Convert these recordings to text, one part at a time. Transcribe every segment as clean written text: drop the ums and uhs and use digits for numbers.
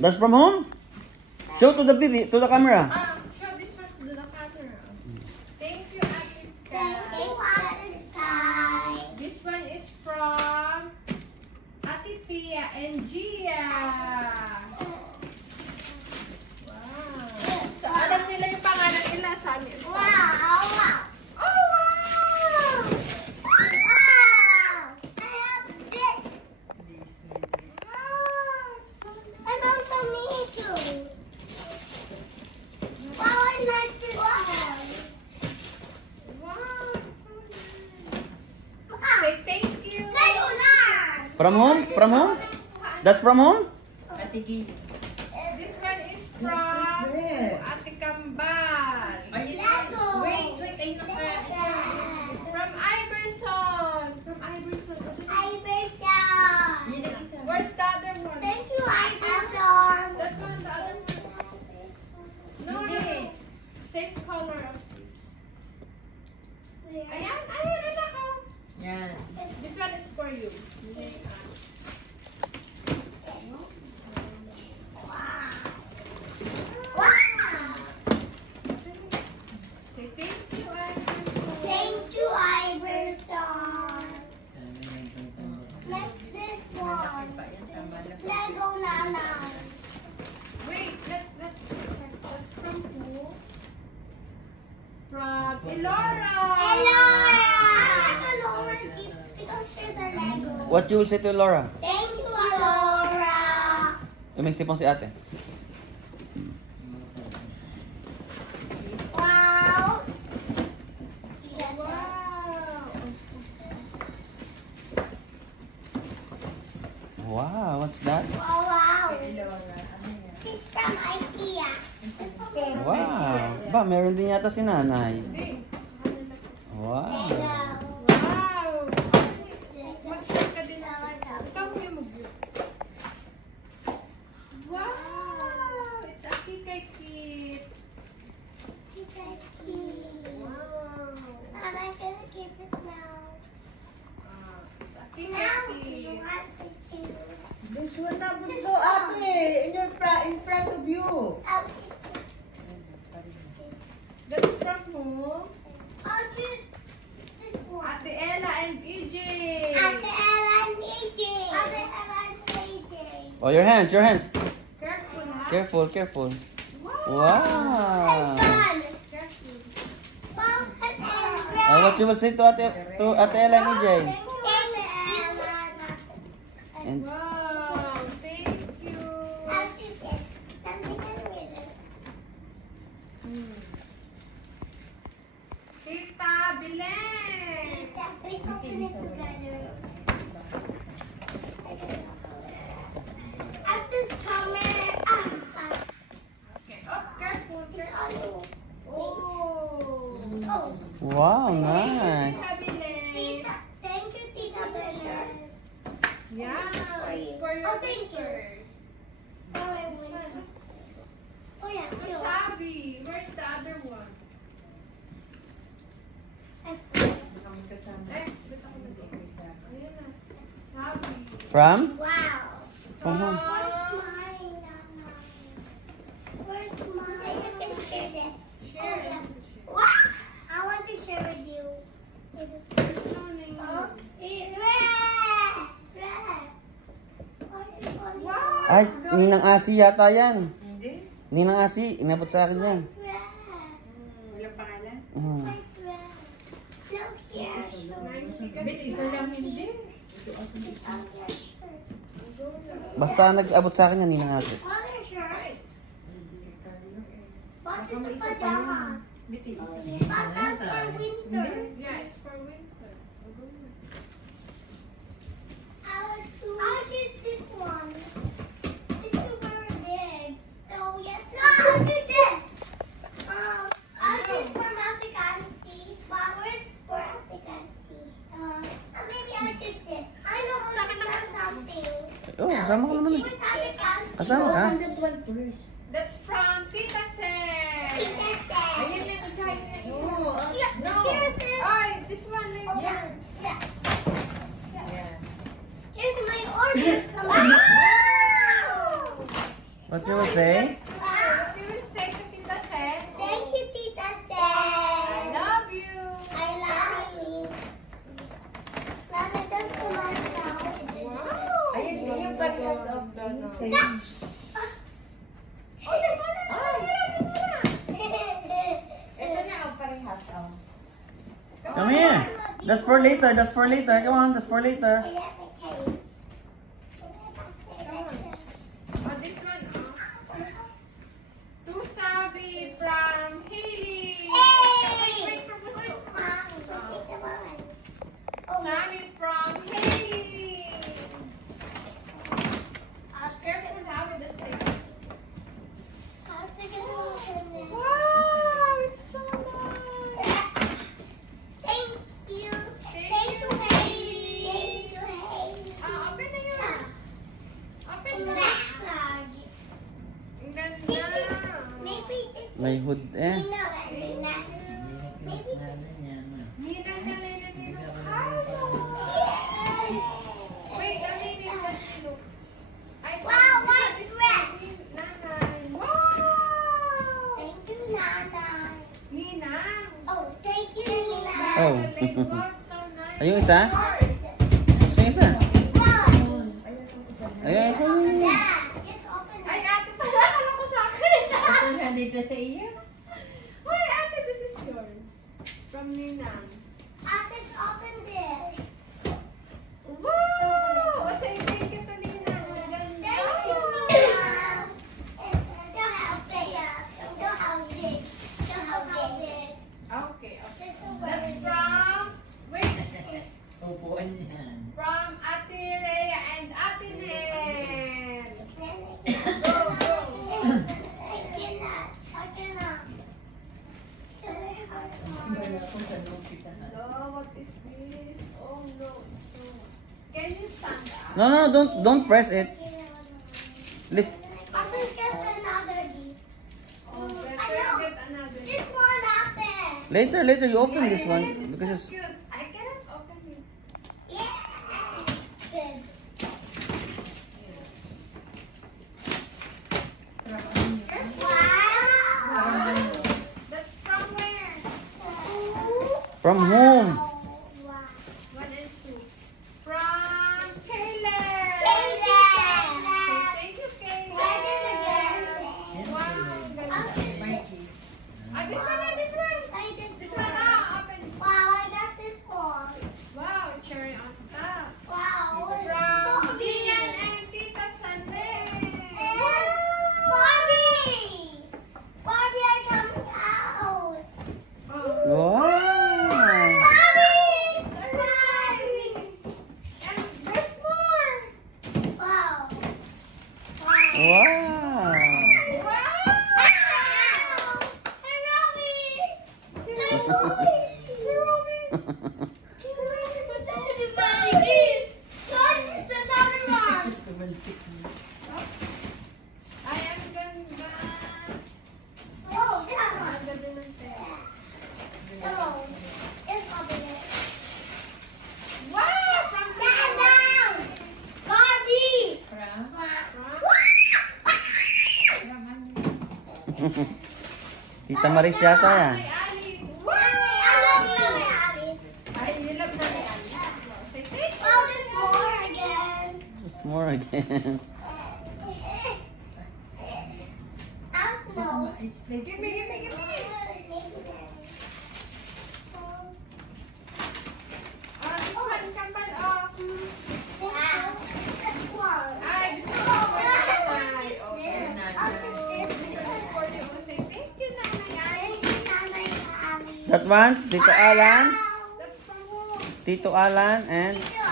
That's from whom? Show to the video, to the camera. Show this one to the camera. Thank you, Ate Sky. Thank you, Ate Sky. This one is from Ate Pia and Gia. Wow. So, alam nila yung pangalan nila sa amin. Wow! Wow! Oh, wow! Wow! I have this. Wow! So nice. And also me too. Wow, I like this one. Wow, so nice. Say thank you. Kayo lang. From whom? From whom? That's from whom? Ate Gi. This one is from Ate Kambal. Lego. Wait, ayun na pa. From Iverson. From Iverson. Iverson. Yun ang isa. Where's the other one? Thank you, Iverson. That one, the other one. No, no. Same color of this. Ayan, ayun, ito ko. Yan. This one is for you. Wow. Say thank you, Iverson. Thank you, Iverson. Next, this one. Lego Nana. Wait, that's from who? From Elora. Elora. I have a Laura gift because she's a Lego. What you will say to Laura? Thank you, Laura. May sipong si ate. Wow. Wow. Wow, what's that? Wow, wow. Elora. Ano yan? It's from IKEA. Wow. Ba, meron din yata si nanay. Hey, Wow. Hello. wow. Mag-share ka din. Ikaw mo yung mag-share. Wow. It's a kikay kit. Wow. And I'm gonna keep it now. It's a kikay Now, do you kit. want to choose? This one na bunso, ate. In front of you. I'll That's from whom? choose this one. Ate Ella and EJ. Ate Ella and AJ. Ate Ella and AJ. Oh, your hands, your hands. Careful, ha? Careful, careful. Wow. Wow. Done. Careful. Mom and Ella. What you will say to Ate Ella and EJ? Thank you, Ella. And Wow. Thank you. I'll choose this. Something in with it. Tita Bilen. Please open it together. At this moment, Okay. Oh, careful. Careful. Oh. oh, wow, nice. Tita Bilen. Tita, thank you, Tita Bella. Yeah, it's for your Oh, thank you. bird. Oh, This one. yeah, Wasabi. Where's the other one? Kasama. Eh, ba't ako nag- Ayan na. Sabi. From? Wow. From whom? Where's mine, Nana? Where's mine? I can share this. Share. Oh, yeah. Wow. I want to share with you. Oh, red. Red. Wow. Ay, Ninang Asi yata yan. Hindi. Ninang Asi, inabot sa akin yan. Red. Walang pangalan. Mm. Like red. No, here. 90 kasi. Bit, isa lang hindi. It's on your shirt. Basta nag-abot sa akin yan, Ninang Asi. On your shirt. What is Baka the may isa pa pajamas? yun. Bit, isa lang. But that's for winter. Yeah, it's for winter. I'll choose this one. This is very big. So yes. No, I'll choose this. I'll choose for Africancy. Flowers for Africancy. Maybe I'll choose this. I know how to do something. Oh, kasama ka naman eh. Choose Africancy. Kasama ka? That one first. That's from Tita Sen. Tita said. Ayun yung isa. Oo. Yeah, No. here's this. Ay, this one. Yeah. Yeah. Yeah. Here's my order. Wow! What you will say? What you will say to Tita Sen? Thank you, Tita I Sen. love you. I love you. Mama, don't come on now. Wow. Ayun, yung parehas of the same. Ito na ang parehas of. Come here. That's for later. That's for later. Come on. That's for later. Oh, this one. To Sabi from Haley. Wait, Sabi from Haley. Careful now with the stick. Wow, it's so nice. Thank you. Thank Thank you, you, Haley. Thank you, Haley. Open na yours. Open na. Ang ganda. Maybe this May hood eh. Nina. Maybe this. Nina, Nina, Nina. Wait, I need that Nino. Wow, what dress? Nanay. Wow! Thank you, Nana. Nina. Oh, thank you, Nina. Oh. Wow, so nice. Ayun isa? Gusto yung isa? Ayun isa. Dad, just open Ay, it. ate pala. Ano ko sa akin? Ito na dito sa iyo. Hi, ate, this is yours. From Nina. Just open this. Wow! Say thank you to Nina. Ang ganda. Thank you, Nina. So how big? So how big? So how big? Okay, okay. This is That's where- from, wait, Upuan yan. from Ate Rhea and Ate Nel. Go, go. I cannot. Wala ko sa notice. No, what is this? Oh no, it's so. Can you stand up? No, no, don't press it. Lift. I will get another D. Oh, better I know. get another. This one out there. Later, you open this Ay, one it's because so it's. cute. I cannot open it. Yeah. Good. Wow. That's from where? From whom? Wow. 1 and 2. From Caleb. Caleb. Thank you, Caleb. Thank you again. Wow, ganda. Mikey. Ah, this one, this one. I did This one, ah, open. Wow, I got this one. Wow, cherry on top. Wow. From Gian and Tita Sanay. Barbie! Barbie are coming out. Oh. Wow. Barbie! Barbie! And there's more. Wow. Wow. Tumalsik mo. Ay, ang ganda. Ang ganda ng tela. Wow! From Tita Maris yata yan. Ay, Alice. Wow! Ay, nilab na ni Alice. Wow, say thank you. There's more again. It's like, Give me. Ah, this one, kambal, oh. Ay, this one, Nanay. Oh, this one is for you. Say thank you, Nanay. That one, Tito Alan, That's from who? Tito Alan, and Tito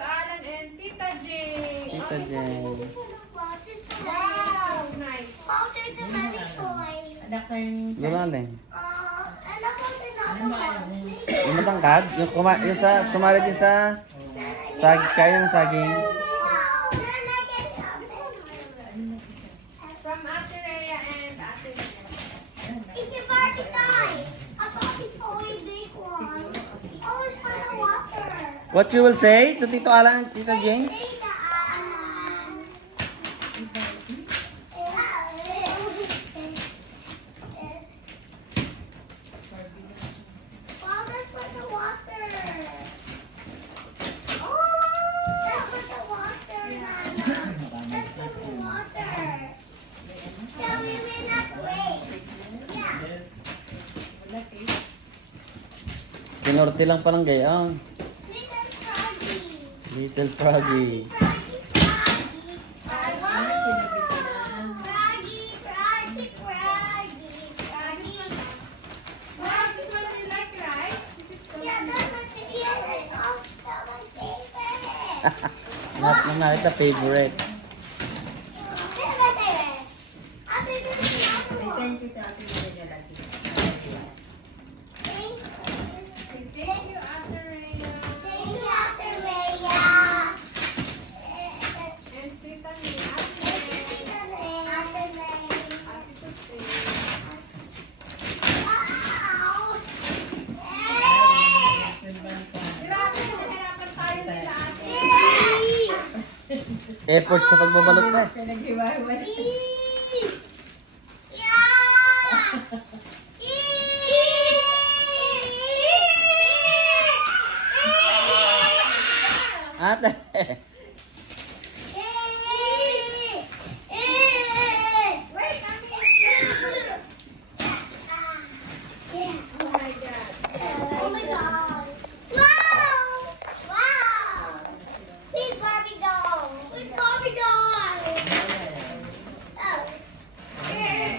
Alan and Tita Jane. Tita Oh, this one, Jane. this one. Wow, nice. ada kayong Gulaling. Yung matangkad, yung sa sumali din sa kaya ng saging. From Ate Rhea and Ate Nel. It's a party time. I thought it's only big one. Oh, it's for the water. What you will say to Tito Alan and Tita Jane? Tita Ann. Norte lang palang gayon. Little froggy. Little Froggy. Froggy, froggy. Froggy, froggy, froggy, froggy. Wow, this one you like, right? This is Yeah, that's my favorite. That's also my favorite. Not na nakita favorite. This is my favorite. Ate, this is another one. Thank you, Tati. Thank you, Ate Rhea. Thank you, Ate Rhea. And Tita Lee, Ate Lee. Ate May. Ate Sophie. Wow. Grabe, nahirapan tayo nila, Ate. Effort sa pagbabalot na. Pinaghiwa-hiwa. Ate. Wait, Oh my God. oh my god. Wow! Wow! Big Barbie doll. Big Barbie doll. Oh. Yeah.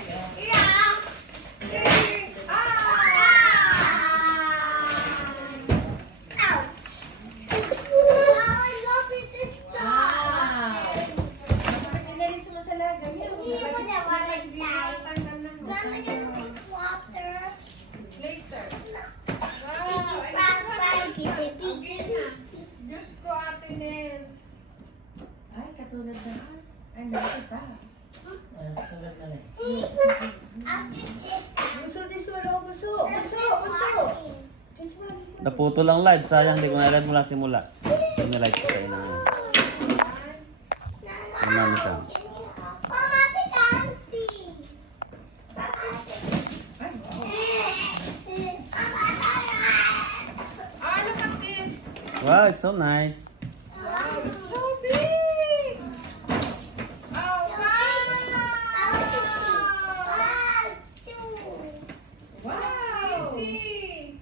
Ouch. Oh, I love it, this doll. Bakit inalis mo sa lagay? Hindi mo na wala inside. Tanggal na mo. Lalagyan mo ng water. Later. Piggy frog fries, piggy. Diyos ko, Ate Nel. Ay, katulad na. Ay, nakita. Buso, this one. Oh, buso. Buso, buso. This one. Naputo lang live. Sayang, hindi ko na live mula simula. Hindi na live ko sa ina. Mama siya. Mama, the fancy. Ah, look at this. Wow, it's so nice. Wow, it's so big. Oh, wow. Big.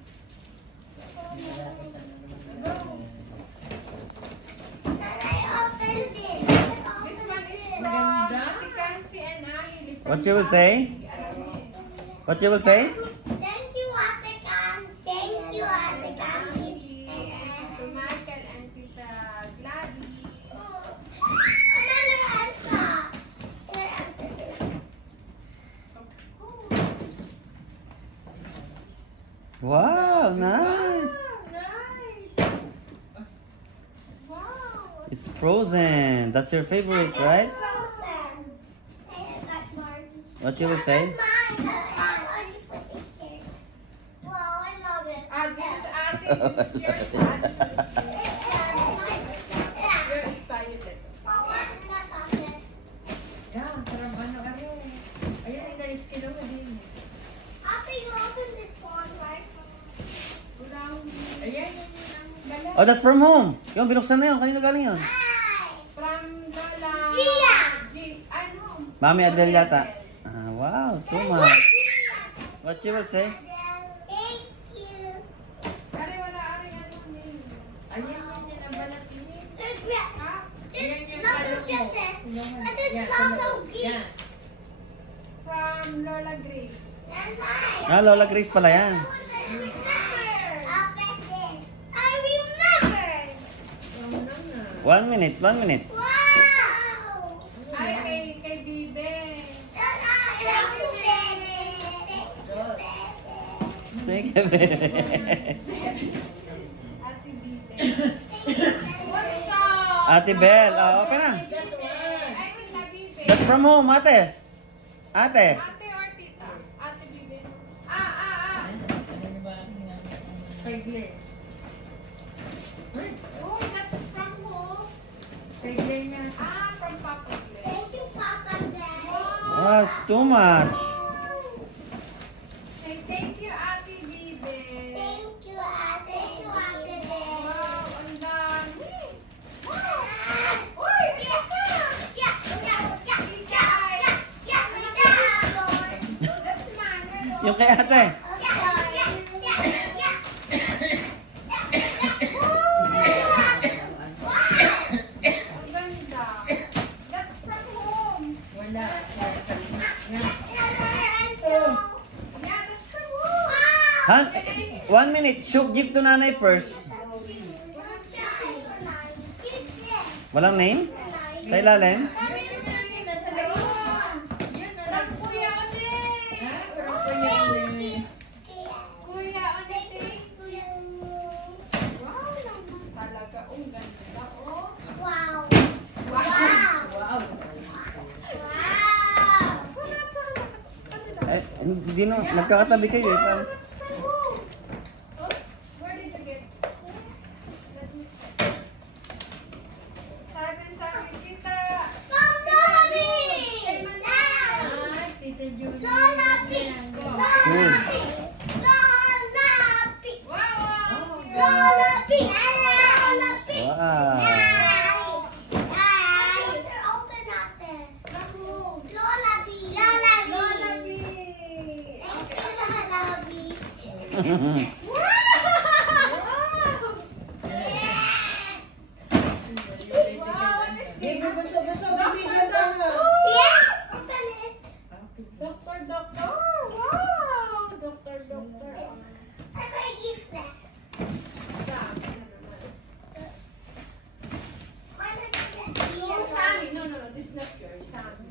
This one is from Ate Kansi and I. What you will say? What you will say? Thank you, Ate Cam. Thank you, Ate Cam. And to Michael and Tita Gladys. Another Elsa. Wow, nice. Nice. Wow. It's frozen. That's your favorite, right? What you will say? Wow, I love it. This is Ate. This is yours. Your expired letter. Yeah, parang ano ka rin. Ayun, inalis kilo mo din. After you open this one, right? Ayan, yun ang bala. Oh, that's from home. Yung binuksan na yun. Kanino galing yun? Hi! From Lola. Gia! Ano? Mami Adele yata. Ah, wow, too much. What you will say? Thank you. Ari, wala ari ano name. Ayan, yun ang balat niya. There's Ayan yung lots palo of mo. kisses. Sinungan. And there's Yan, lots of sumunod. gifts. Yan. From Lola Grace. And mine. Ah, Lola Grace pala yan. I'll bet this. I remember. Wala na. 1 minute, 1 minute. Wow. Ay, kay Bibe. Thank you, baby. Thank you, baby. Thank you. Ate Bibe. What's up? Ate Belle. Ah, okay na. Ay, with la Bibe. That's from home, ate. Ate. Ate or tita? Ate Bibe. Ah. Kay Glenn. Ay, Oh, that's from home. kay Glenn nga. Ah, from Papa Glenn. Thank you, Papa Bear. Wow, it's too much. Say thank you, Ate Bibe. Thank you, Ate. Thank you, Ate Bear. Wow, ang dami. Uy! Yeah! Yeah! Yeah! Yeah! Yeah! Yeah! That's mine. Yung kay ate. Yeah! Yeah! Yeah! 1 minute. Shoot, give to nanay first. Walang name? Sa ilalim? Eh, hindi na. Magkakatabi kayo eh. Paano?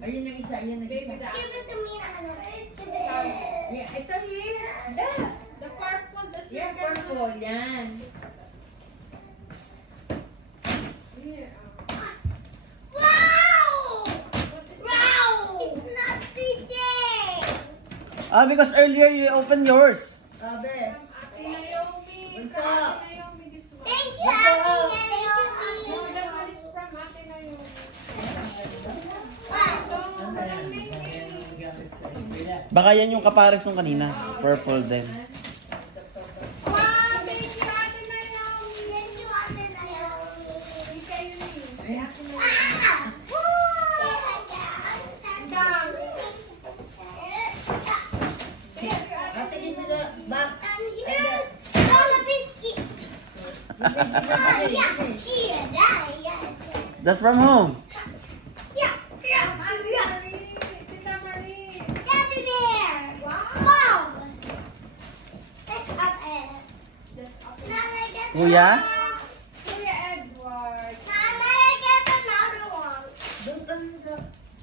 Ayun ang isa, ayun ang isa. Yeah, ito here. The purple, the silver. Yeah, purple, yan. Here. Because earlier you opened yours. Sabi. Ate Naomi. Bunso. Ate Naomi, this one. Thank you, Ate Naomi. No, that one is from Ate Naomi. Baka yan yung kapares nung kanina. Purple din. Wow, thank you, Ate Naomi. Thank you, Ate Naomi. Hindi kayo ni Ate Naomi. Ate, dito na. Back. That's from whom? Tita Marie. Kuya? Kuya Edward.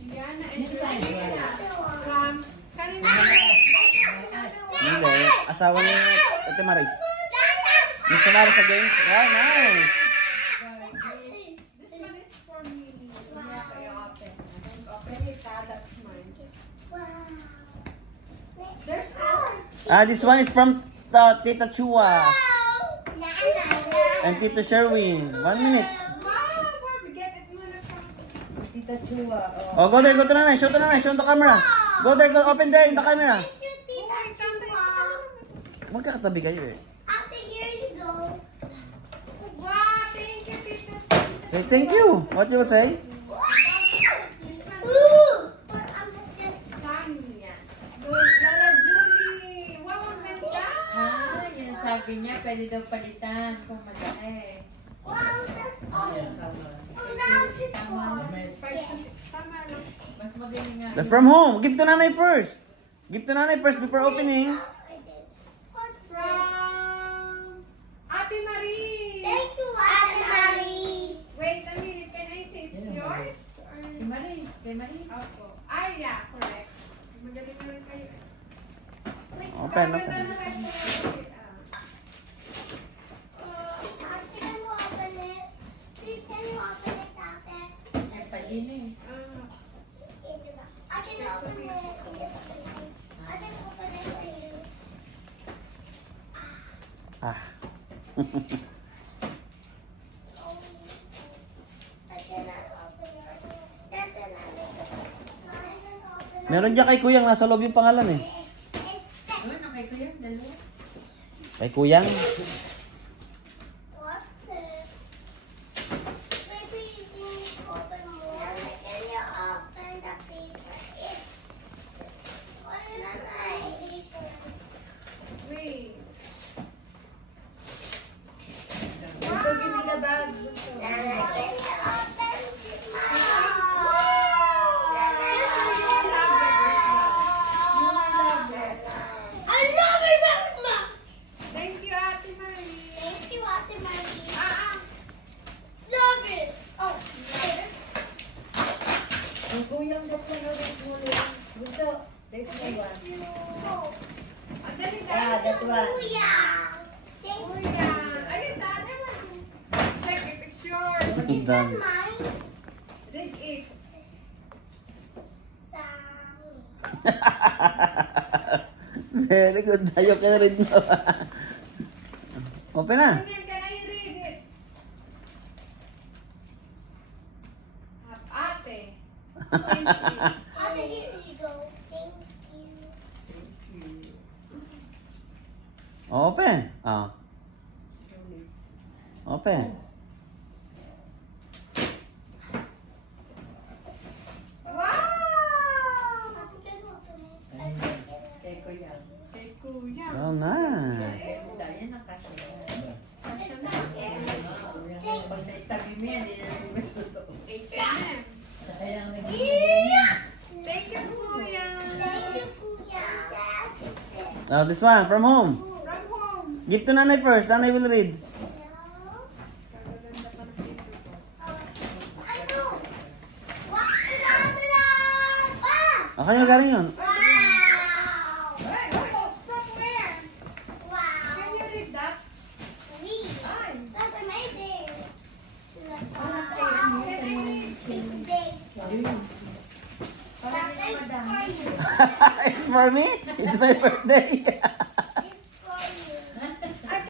Gianna and Juliana. From kanina. Hindi. Asawa ni Ate Maris. Yung sumali sa games. Wow, nice. This one is for me. Okay, open. Open it. That's mine. There's more. This one is from Tita Chua and Tita Sherwin. 1 minute. Wow, where we get it muna from? Tita Chua. Oh, go there. Go to nanay. Show to nanay. Show the camera. Go there. Go. Open there in the camera. Magkakatabi kayo eh. Wow, thank you, Tita. Say thank you. What you would say? Tanya. Lola Julie. Wow, ang ganda. Ah, yung sabi niya, pwede daw palitan kung malaki. Tama lang. Mas magaling nga. That's from home. Give to nanay first. Give to nanay first before opening. From Ate Marie. Thank you, Ate Marie. Wait a minute. Can I say it's yours? Or... Si Maris, kay Maris. Opo. Ay, yeah, correct. Magaling na rin kayo. Open, Tama open. na kayo. Can you open it? Please, can you open it, Ate? Ay, palinis. I can open it. I can open it for you. Ah. I cannot open yours. That's an open. Meron dyan kay Kuyang. Nasa loob yung pangalan eh. Ano, nakay ko yan, dalawa. Kay Kuyang. What's this? Maybe you can open more. Can you open the paper? What is paper? Wait. Bunso, give me the bag. Can you open I love it, Mama. Thank you, Bunso, there's my one. Ang dali Ah, that one. Kuya. Thank you. Kuya. Ayun, the other one. Check if it's yours. Is that Done. mine? Read it. Sammy. Very good. You can read now. Open na. Can I read it? Ate. Thank you. How did you go? Thank you. Open. Ah. Open. Wow! Happy good one. Kay Kuya. Kay Kuya. Oh, nice. Dahil nakasya. Thank Pag naitabi mo yan, hindi na yung masusuot. Amen. Siya kaya ang you. Thank you, Kuya. Thank you, Kuya. Oh, this one from whom? From home. Give to Nanay first. Nanay will read. Kagaganda pa ng picture ko. I know. Wow! Ah! Okay, magaling yun. Wow! Hey, oh, stop where? Wow! Can you read that? Sweet. Ay. That's amazing. Wow. It's big. Parang That is madami. for you. It's for me? It's my birthday.